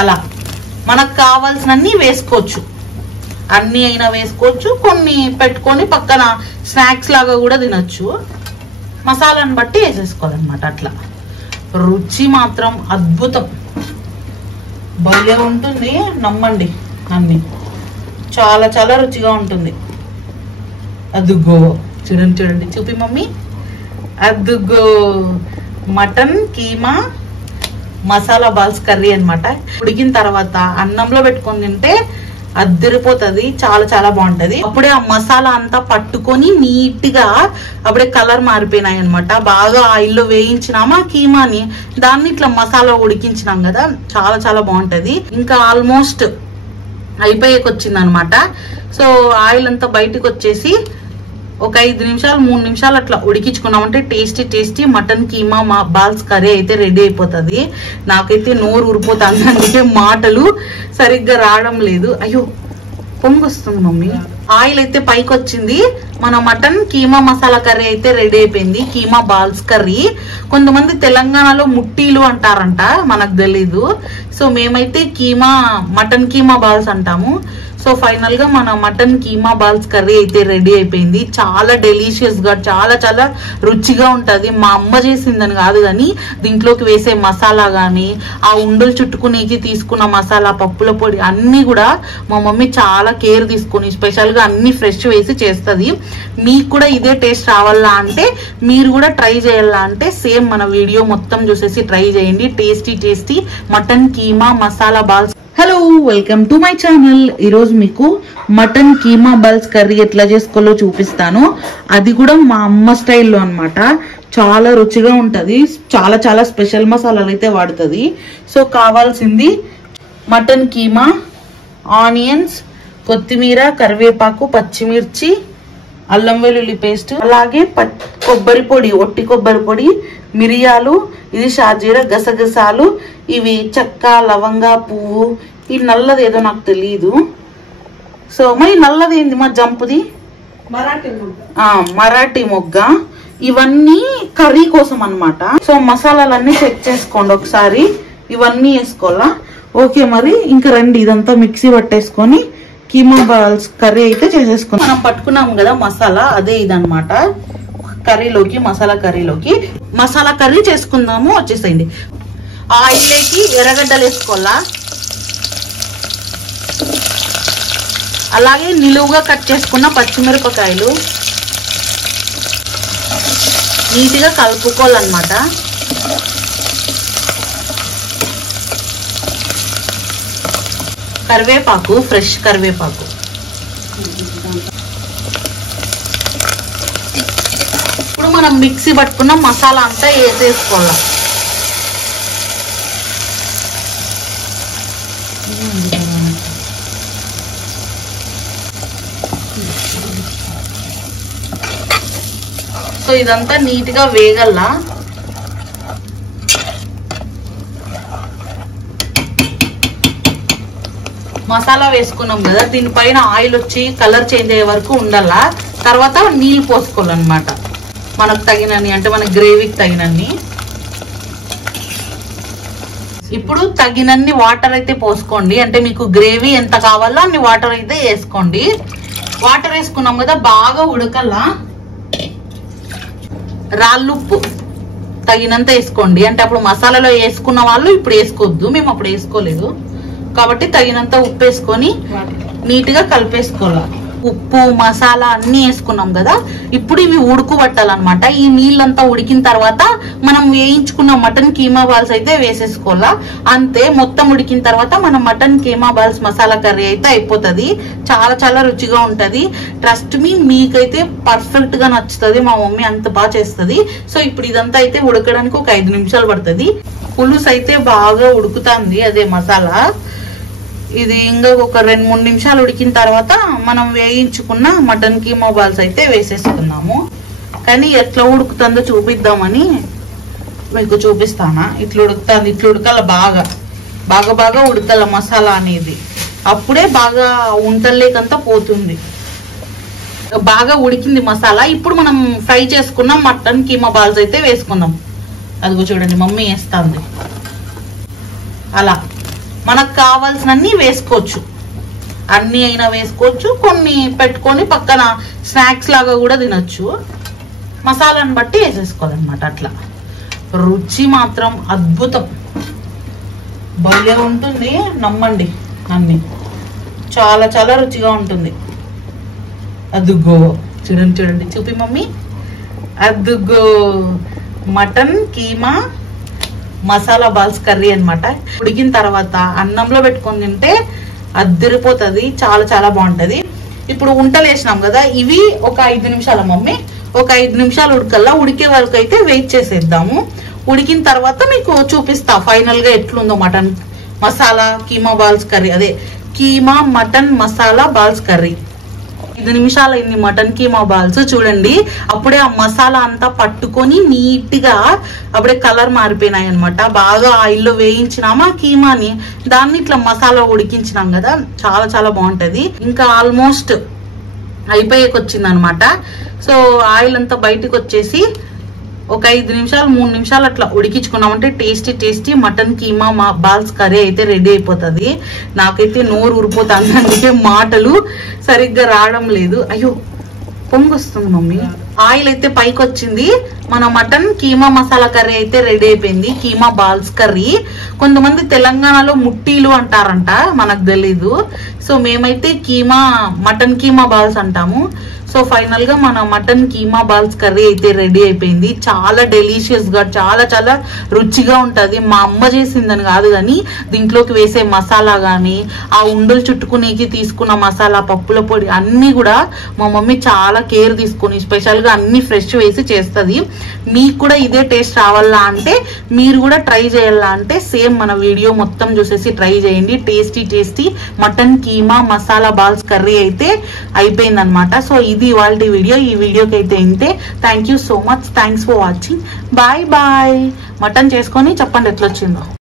అలా మనకు కావాల్సినన్ని వేసుకోవచ్చు, అన్ని అయినా వేసుకోవచ్చు, కొన్ని పెట్టుకొని పక్కన స్నాక్స్ లాగా కూడా తినొచ్చు. మసాలాను బట్టి వేసేసుకోవాలన్నమాట. అట్లా రుచి మాత్రం అద్భుతం, భలే ఉంటుంది, నమ్మండి అన్ని చాలా చాలా రుచిగా ఉంటుంది. అదుగో చూడండి చూడండి, చూపి మమ్మీ, అదుగో mutton keema masala balls curry అన్నమాట. ఉడికిన తర్వాత అన్నంలో పెట్టుకొని తింటే అద్దరిపోతుంది, చాలా చాలా బాగుంటది. అప్పుడే ఆ మసాలా అంతా పట్టుకొని నీట్ గా అప్పుడే కలర్ మారిపోయినాయి అనమాట. బాగా ఆయిల్లో వేయించినామా కీమాని, దాన్ని ఇట్లా మసాలా ఉడికించినాం కదా, చాలా చాలా బాగుంటది. ఇంకా ఆల్మోస్ట్ అయిపోయేకొచ్చింది అనమాట. సో ఆయిల్ అంతా బయటకు వచ్చేసి ఒక 5 నిమిషాలు 3 నిమిషాలు అట్లా ఉడికించుకున్నామంటే tasty tasty mutton keema balls curry అయితే రెడీ అయిపోతుంది. నాకైతే నోరు ఊరిపోతుంది, అందుకే మాటలు సరిగ్గా రావడం లేదు. అయ్యో పొంగొస్తుంది మమ్మీ. ఆయిల్ అయితే పైకి వచ్చింది. మన మటన్ కీమా మసాలా కర్రీ అయితే రెడీ అయిపోయింది. కీమా బాల్స్ కర్రీ కొంతమంది తెలంగాణలో ముట్టీలు అంటారంట, మనకు తెలీదు. సో మేమైతే మటన్ కీమా బాల్స్ అంటాము. సో ఫైనల్ గా మన మటన్ కీమా బాల్స్ కర్రీ అయితే రెడీ అయిపోయింది. చాలా డెలిషియస్ గా చాలా చాలా రుచిగా ఉంటది. మా అమ్మ చేసిందని కాదు కానీ దీంట్లోకి వేసే మసాలా గానీ, ఆ ఉండలు చుట్టుకునేకి తీసుకున్న మసాలా, పప్పుల పొడి అన్ని కూడా మా మమ్మీ చాలా కేర్ తీసుకుని స్పెషల్ గా అన్ని ఫ్రెష్ వేసి చేస్తుంది. మీకు కూడా ఇదే టేస్ట్ రావాలా అంటే, మీరు కూడా ట్రై చేయాలా అంటే సేమ్ మన వీడియో మొత్తం చూసేసి ట్రై చేయండి. Tasty tasty mutton keema masala balls. Hello, welcome to my channel. ఈరోజు మీకు మటన్ కీమా బాల్స్ కర్రీ ఎట్లా చేసుకోవాలో చూపిస్తాను. అది కూడా మా అమ్మ స్టైల్లో అన్నమాట. చాలా రుచిగా ఉంటది, చాలా చాలా స్పెషల్ మసాలాలు అయితే వాడుతుంది. సో కావాల్సింది మటన్ కీమా, ఆనియన్స్, కొత్తిమీర, కరివేపాకు, పచ్చిమిర్చి, అల్లం వెల్లుల్లి పేస్ట్, అలాగే కొబ్బరి పొడి, ఒట్టి కొబ్బరి పొడి, మిరియాలు, ఇది షాజీరా, గసగసాలు, ఇవి చెక్క, లవంగా పువ్వు, ఈ నల్లది ఏదో నాకు తెలియదు. సో మరి నల్లది ఏంది మా జంపుది, మరాఠీ మొగ్గ. ఇవన్నీ కర్రీ కోసం అన్నమాట. సో మసాలాలన్నీ చెక్ చేసుకోండి ఒకసారి, ఇవన్నీ వేసుకోవాలా. ఓకే, మరి ఇంకా రండి ఇదంతా మిక్సీ పట్టేసుకొని కీమా బాల్స్ కర్రీ అయితే చేసేసుకున్నాం. మనం పట్టుకున్నాం కదా మసాలా, అదే ఇదన్నమాట. కర్రీలోకి మసాలా కర్రీ చేసుకుందాము. వచ్చేసేయండి. ఆయిల్లోకి ఎర్రగడ్డలు వేసుకోవాలా, అలాగే నిలువుగా కట్ చేసుకున్న పచ్చిమిరపకాయలు నీట్గా కలుపుకోవాలన్నమాట. కరివేపాకు, ఫ్రెష్ కరివేపాకు, ఇప్పుడు మనం మిక్సీ పట్టుకున్న మసాలా అంతా వేసేసుకోవాలి. సో ఇదంతా నీట్ గా వేగల్లా. మసాలా వేసుకున్నాం కదా, దీనిపైన ఆయిల్ వచ్చి కలర్ చేంజ్ అయ్యే వరకు ఉండాలా. తర్వాత నీళ్ళు పోసుకోవాలన్నమాట, మనకు తగినన్ని, అంటే మన గ్రేవీకి తగినన్ని. ఇప్పుడు తగినన్ని వాటర్ అయితే పోసుకోండి, అంటే మీకు గ్రేవీ ఎంత కావాలో అన్ని వాటర్ అయితే వేసుకోండి. వాటర్ వేసుకున్నాం కదా, బాగా ఉడకల్లా. రాళ్ళుప్పు తగినంత వేసుకోండి, అంటే అప్పుడు మసాలాలో వేసుకున్న వాళ్ళు ఇప్పుడు వేసుకోవద్దు, మేము అప్పుడు వేసుకోలేదు కాబట్టి తగినంత ఉప్పు వేసుకొని నీట్ గా కలిపేసుకోవాలి. ఉప్పు మసాలా అన్ని వేసుకున్నాం కదా, ఇప్పుడు ఇవి ఉడుకుబట్టాలన్నమాట. ఈ నీళ్ళంతా ఉడికిన తర్వాత మనం వేయించుకున్న మటన్ కీమా బాల్స్ అయితే వేసేసుకోవాలా. అంతే, మొత్తం ఉడికిన తర్వాత మన mutton keema balls masala curry అయితే అయిపోతుంది. చాలా చాలా రుచిగా ఉంటది. ట్రస్ట్ మీ, మీకైతే పర్ఫెక్ట్ గా నచ్చుతుంది. మా మమ్మీ అంత బాగా చేస్తుంది. సో ఇప్పుడు ఇదంతా అయితే ఉడకడానికి ఒక 5 నిమిషాలు పడుతుంది. పులుసు అయితే బాగా ఉడుకుతుంది, అదే మసాలా. ఇది ఇంకా ఒక 2-3 నిమిషాలు ఉడికిన తర్వాత మనం వేయించుకున్న మటన్ కీమా బాల్స్ అయితే వేసేసుకున్నాము. కానీ ఎట్లా ఉడుకుతుందో చూపిద్దామని మీకు చూపిస్తానా. ఇట్లా ఉడుకుతుంది, ఇట్లా ఉడకాల, బాగా బాగా బాగా ఉడకాల మసాలా అనేది. అప్పుడే బాగా ఉంటలేకంతా పోతుంది. బాగా ఉడికింది మసాలా. ఇప్పుడు మనం ఫ్రై చేసుకున్న మటన్ కీమా బాల్స్ అయితే వేసుకుందాం. అదిగో చూడండి మమ్మీ వేస్తుంది. అలా మనకు కావాల్సినన్ని వేసుకోవచ్చు, అన్ని అయినా వేసుకోవచ్చు, కొన్ని పెట్టుకొని పక్కన స్నాక్స్ లాగా కూడా తినొచ్చు. మసాలాను బట్టి వేసేసుకోవాలన్నమాట. అట్లా రుచి మాత్రం అద్భుతం, భలే ఉంటుంది, నమ్మండి అన్ని చాలా చాలా రుచిగా ఉంటుంది. అదుగో చూడండి చూడండి, చూపి మమ్మీ, అదుగో mutton keema masala balls curry అన్నమాట. ఉడికిన తర్వాత అన్నంలో పెట్టుకొని తింటే అద్దరిపోతుంది, చాలా చాలా బాగుంటది. ఇప్పుడు ఉంటలు వేసినాం కదా, ఇవి ఒక 5 నిమిషాల మమ్మీ, ఒక 5 నిమిషాలు ఉడకల్లా, ఉడికే వరకు అయితే వెయిట్ చేసేద్దాము. ఉడికిన తర్వాత మీకు చూపిస్తా ఫైనల్ గా ఎట్లుందో mutton masala keema balls curry, అదే keema mutton masala balls curry. 5 నిమిషాలు అయింది మటన్ కీమా బాల్స్. చూడండి అప్పుడే ఆ మసాలా అంతా పట్టుకొని నీట్ గా అప్పుడే కలర్ మారిపోయినాయి అనమాట. బాగా ఆయిల్లో వేయించినామా కీమాని, దాన్ని ఇట్లా మసాలా ఉడికించినాం కదా, చాలా చాలా బాగుంటది. ఇంకా ఆల్మోస్ట్ అయిపోయేకొచ్చింది అనమాట. సో ఆయిల్ అంతా బయటకు వచ్చేసి ఒక 5 నిమిషాలు 3 నిమిషాలు అట్లా ఉడికించుకున్నామంటే tasty tasty mutton keema balls curry అయితే రెడీ అయిపోతుంది. నాకైతే నోరు ఊరిపోతుంది, అందుకే మాటలు సరిగ్గా రావడం లేదు. అయ్యో పొంగొస్తుంది మమ్మీ. ఆయిల్ అయితే పైకి వచ్చింది. మన మటన్ కీమా మసాలా కర్రీ అయితే రెడీ అయిపోయింది, కీమా బాల్స్ కర్రీ. కొంతమంది తెలంగాణలో ముట్టీలు అంటారంట, మనకు తెలీదు. సో మేమైతే మటన్ కీమా బాల్స్ అంటాము. సో ఫైనల్ గా మన మటన్ కీమా బాల్స్ కర్రీ అయితే రెడీ అయిపోయింది. చాలా డెలిషియస్ గా, చాలా చాలా రుచిగా ఉంటది. మా అమ్మ చేసిందని కాదు కానీ దీంట్లోకి వేసే మసాలా గానీ, ఆ ఉండలు చుట్టుకునేకి తీసుకున్న మసాలా, పప్పుల పొడి అన్ని కూడా మా మమ్మీ చాలా కేర్ తీసుకుని స్పెషల్ గా అన్ని ఫ్రెష్ వేసి చేస్తుంది. మీకు కూడా ఇదే టేస్ట్ రావాలా అంటే, మీరు కూడా ట్రై చేయాలా అంటే సేమ్ మన వీడియో మొత్తం చూసేసి ట్రై చేయండి. Tasty tasty mutton keema masala balls curry అయితే అయిపోయింది అనమాట. సో ఇది ఇవాళ వీడియో. ఈ వీడియోకి అయితే ఇంతే. Thank you so much, thanks for watching, bye bye. Mutton చేసుకొని చెప్పండి ఎట్లొచ్చిందో.